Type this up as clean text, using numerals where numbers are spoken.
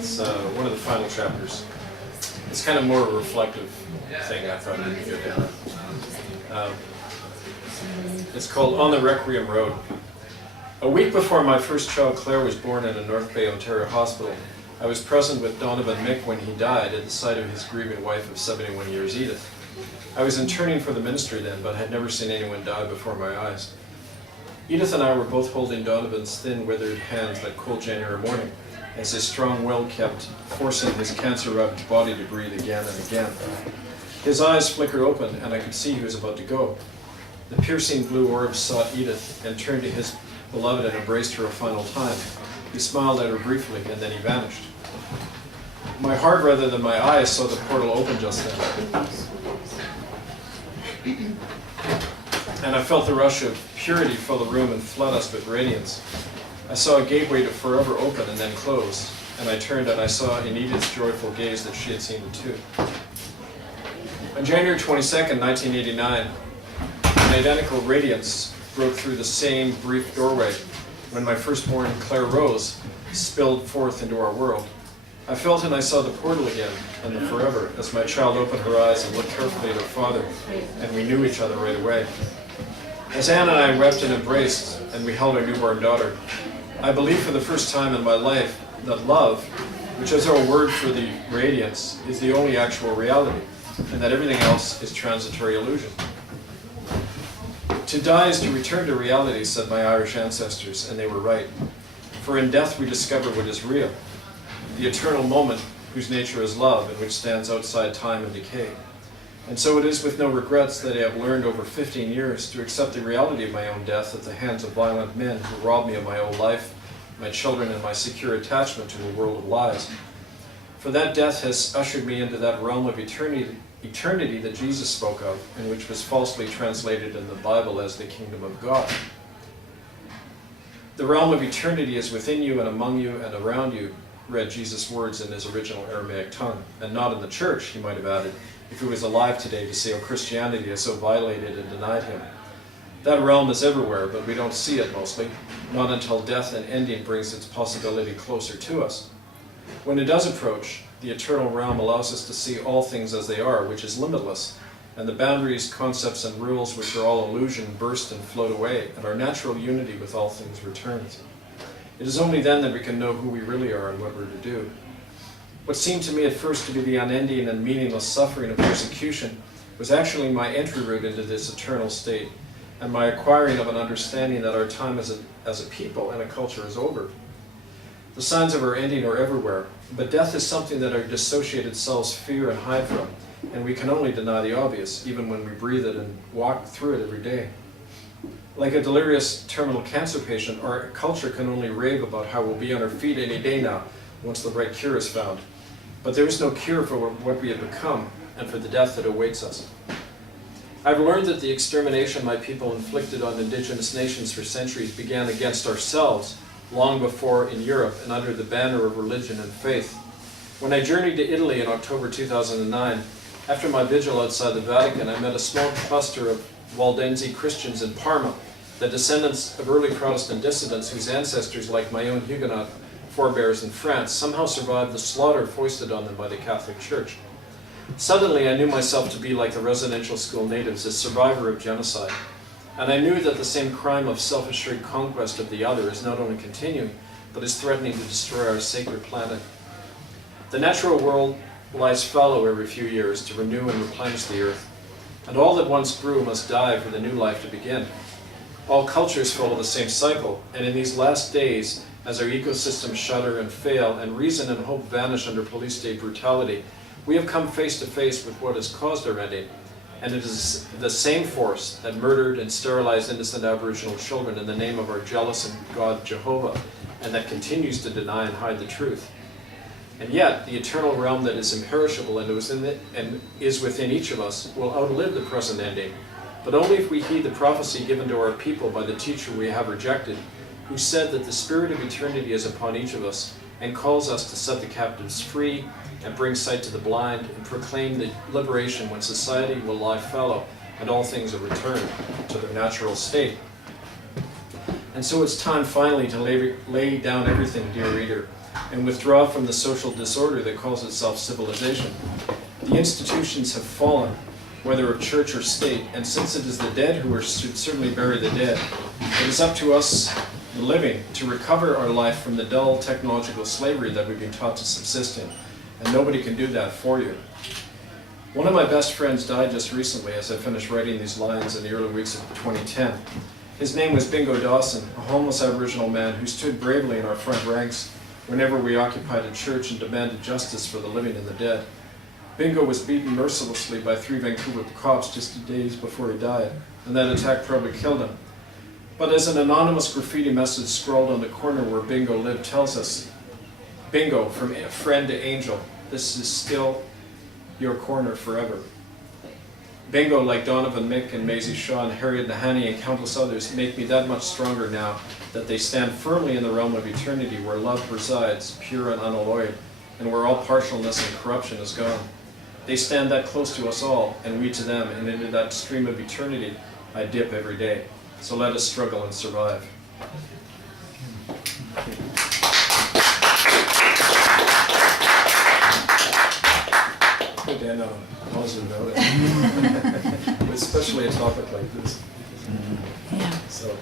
It's one of the final chapters. It's kind of more a reflective thing, I thought it'd be good. It's called On the Requiem Road. A week before my first child, Claire, was born in a North Bay, Ontario hospital, I was present with Donovan Mick when he died at the side of his grieving wife of 71 years, Edith. I was interning for the ministry then, but had never seen anyone die before my eyes. Edith and I were both holding Donovan's thin, withered hands that cold January morning, as his strong will kept forcing his cancer-ravaged body to breathe again and again. His eyes flickered open, and I could see he was about to go. The piercing blue orbs sought Edith and turned to his beloved and embraced her a final time. He smiled at her briefly, and then he vanished. My heart, rather than my eyes, saw the portal open just then. And I felt the rush of purity fill the room and flood us with radiance. I saw a gateway to forever open and then close, and I turned and I saw in Edith's joyful gaze that she had seen it too. On January 22nd, 1989, an identical radiance broke through the same brief doorway when my firstborn, Claire Rose, spilled forth into our world. I felt and I saw the portal again and the forever as my child opened her eyes and looked carefully at her father, and we knew each other right away. As Anne and I wept and embraced, and we held our newborn daughter, I believed for the first time in my life that love, which is our word for the radiance, is the only actual reality, and that everything else is transitory illusion. To die is to return to reality, said my Irish ancestors, and they were right. For in death we discover what is real, the eternal moment whose nature is love and which stands outside time and decay. And so it is with no regrets that I have learned over 15 years to accept the reality of my own death at the hands of violent men who robbed me of my own life, my children, and my secure attachment to a world of lies. For that death has ushered me into that realm of eternity that Jesus spoke of, and which was falsely translated in the Bible as the kingdom of God. The realm of eternity is within you and among you and around you, read Jesus' words in his original Aramaic tongue, and not in the church, he might have added, if he was alive today to see how Christianity has so violated and denied him. That realm is everywhere, but we don't see it mostly, not until death and ending brings its possibility closer to us. When it does approach, the eternal realm allows us to see all things as they are, which is limitless, and the boundaries, concepts, and rules which are all illusion burst and float away, and our natural unity with all things returns. It is only then that we can know who we really are and what we're to do. What seemed to me at first to be the unending and meaningless suffering of persecution was actually my entry route into this eternal state, and my acquiring of an understanding that our time as a people and a culture is over. The signs of our ending are everywhere, but death is something that our dissociated selves fear and hide from, and we can only deny the obvious, even when we breathe it and walk through it every day. Like a delirious terminal cancer patient, our culture can only rave about how we'll be on our feet any day now, once the right cure is found. But there is no cure for what we have become, and for the death that awaits us. I've learned that the extermination my people inflicted on indigenous nations for centuries began against ourselves, long before in Europe and under the banner of religion and faith. When I journeyed to Italy in October 2009, after my vigil outside the Vatican, I met a small cluster of Waldense Christians in Parma, the descendants of early Protestant dissidents whose ancestors, like my own Huguenot forebears in France, somehow survived the slaughter foisted on them by the Catholic Church. Suddenly I knew myself to be like the residential school natives, a survivor of genocide. And I knew that the same crime of self-assured conquest of the other is not only continuing, but is threatening to destroy our sacred planet. The natural world lies fallow every few years to renew and replenish the earth, and all that once grew must die for the new life to begin. All cultures follow the same cycle, and in these last days, as our ecosystems shudder and fail, and reason and hope vanish under police state brutality, we have come face to face with what has caused our ending, and it is the same force that murdered and sterilized innocent Aboriginal children in the name of our jealous God Jehovah, and that continues to deny and hide the truth. And yet, the eternal realm that is imperishable and is within each of us will outlive the present ending, but only if we heed the prophecy given to our people by the teacher we have rejected, who said that the spirit of eternity is upon each of us and calls us to set the captives free and bring sight to the blind and proclaim the liberation when society will lie fallow and all things will return to their natural state. And so it's time finally to lay down everything, dear reader, and withdraw from the social disorder that calls itself civilization. The institutions have fallen, whether of church or state, and since it is the dead who should certainly bury the dead, it is up to us, the living, to recover our life from the dull technological slavery that we've been taught to subsist in, and nobody can do that for you. One of my best friends died just recently as I finished writing these lines in the early weeks of 2010. His name was Bingo Dawson, a homeless Aboriginal man who stood bravely in our front ranks whenever we occupied a church and demanded justice for the living and the dead. Bingo was beaten mercilessly by 3 Vancouver cops just days before he died, and that attack probably killed him. But as an anonymous graffiti message scrawled on the corner where Bingo lived tells us, Bingo, from friend to angel, this is still your corner forever. Bingo, like Donovan Mick and Maisie Shaw and Harriet Nahani and countless others, make me that much stronger now that they stand firmly in the realm of eternity where love resides, pure and unalloyed, and where all partialness and corruption is gone. They stand that close to us all, and we to them, and into that stream of eternity I dip every day. So let us struggle and survive. Good end on a positive note, especially a topic like this. Yeah. So.